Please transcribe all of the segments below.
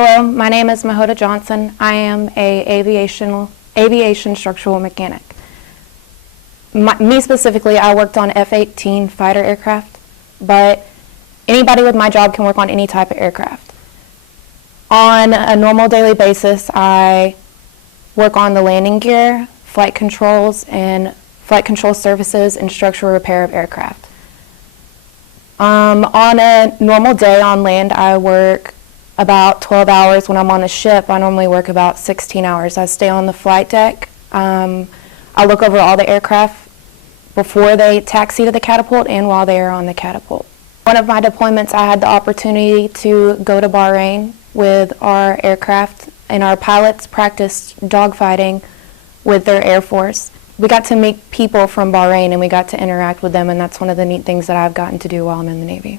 Hello, my name is Mahoda Johnson. I am a aviation structural mechanic. Me specifically, I worked on F-18 fighter aircraft, but anybody with my job can work on any type of aircraft. On a normal daily basis, I work on the landing gear, flight controls, and flight control services and structural repair of aircraft. On a normal day on land, I work about 12 hours. When I'm on a ship, I normally work about 16 hours. I stay on the flight deck. I look over all the aircraft before they taxi to the catapult and while they are on the catapult. One of my deployments, I had the opportunity to go to Bahrain with our aircraft, and our pilots practiced dogfighting with their Air Force. We got to meet people from Bahrain and we got to interact with them, and that's one of the neat things that I've gotten to do while I'm in the Navy.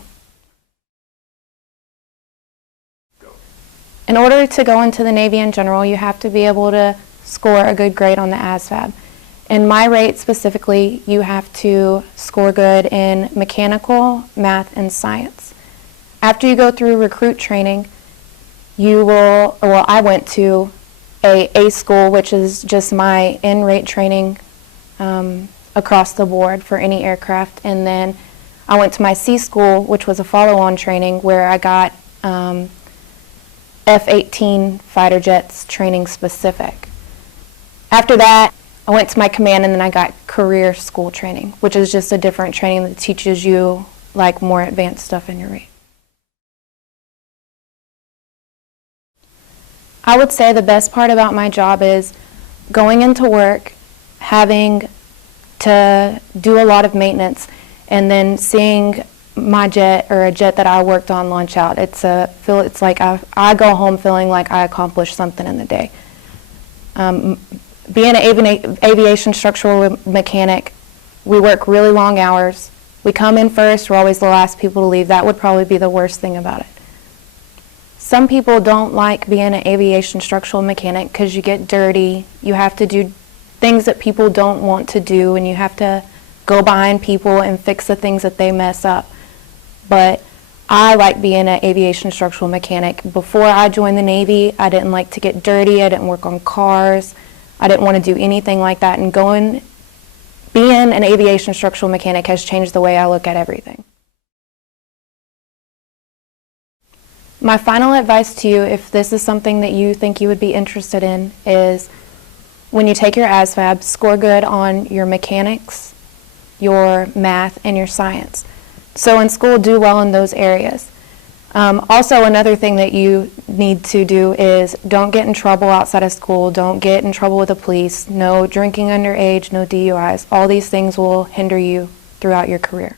In order to go into the Navy in general, you have to be able to score a good grade on the ASVAB. In my rate specifically, you have to score good in mechanical, math, and science. After you go through recruit training, I went to a school, which is just my in-rate training across the board for any aircraft, and then I went to my C school, which was a follow-on training where I got F-18 fighter jets training specific. After that, I went to my command, and then I got career school training, which is just a different training that teaches you like more advanced stuff in your rate. I would say the best part about my job is going into work, having to do a lot of maintenance, and then seeing my jet or a jet that I worked on launch out. It's like I go home feeling like I accomplished something in the day. Being an aviation structural mechanic, we work really long hours. We come in first, we're always the last people to leave. That would probably be the worst thing about it. Some people don't like being an aviation structural mechanic because you get dirty, you have to do things that people don't want to do, and you have to go behind people and fix the things that they mess up. But I like being an aviation structural mechanic. Before I joined the Navy, I didn't like to get dirty, I didn't work on cars, I didn't want to do anything like that, and being an aviation structural mechanic has changed the way I look at everything. My final advice to you, if this is something that you think you would be interested in, is when you take your ASVAB, score good on your mechanics, your math, and your science. So in school, do well in those areas. Also, another thing that you need to do is don't get in trouble outside of school, don't get in trouble with the police, no drinking underage, no DUIs. All these things will hinder you throughout your career.